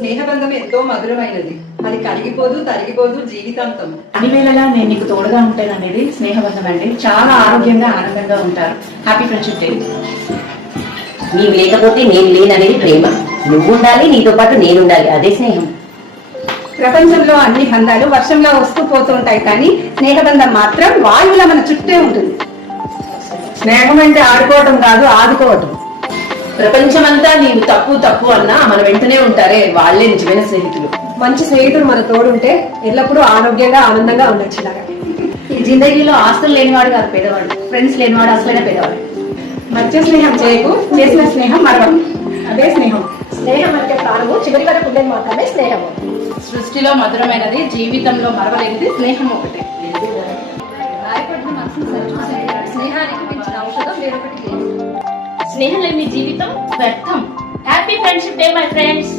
స్నేహబంధం ఎంతో మధురమైనది. అది కరిగిపోదు, తరిగిపోదు, జీవితాంతం. అన్ని వేళలా నేను నీకు తోడుగా ఉంటాను అనేది స్నేహబంధం అండి. చాలా ఆరోగ్యంగా ఆనందంగా ఉంటారు. Happy friendship day. నీవు లేకపోతే నేను లేననేది ప్రేమ. నువ్వు ఉండాలి, నీతో పాటు నేను ఉండాలి, అదే స్నేహం. ప్రపంచంలో అన్ని బంధాలు వర్షంలో వస్తూ పోతూ ఉంటాయి, కానీ స్నేహబంధం మాత్రం వాయువులా మన చుట్టే ఉంటుంది. స్నేహం అంటే ఆడుకోవటం కాదు, ఆదుకోవటం. ప్రపంచమంతా నీవు తప్పు తప్పు అన్నా మన వెంటనే ఉంటారే, వాళ్లే నిజమైన స్నేహితులు. మంచి స్నేహితుడు మన తోడుంటే ఎల్లప్పుడూ ఆరోగ్యంగా ఆనందంగా ఉండొచ్చు. ఈ జిందగీలో ఆస్తులు లేనివాడు కాదు పేదవాడు, ఫ్రెండ్స్ లేనివాడు అసలైన పేదవాడు. మధ్య స్నేహం చేయకు, చేసిన స్నేహం మరవకు, అదే స్నేహం. స్నేహం అంటే ప్రాణము, చివరి వరకు ఉండేది మాత్రమే స్నేహము. సృష్టిలో మధురమైనది, జీవితంలో మరవలేనిది స్నేహం ఒకటే. స్నేహానికి మించిన ఔషధం వేరొకటి లేదు. స్నేహం లేని జీవితం వ్యర్థం. Happy friendship day my friends.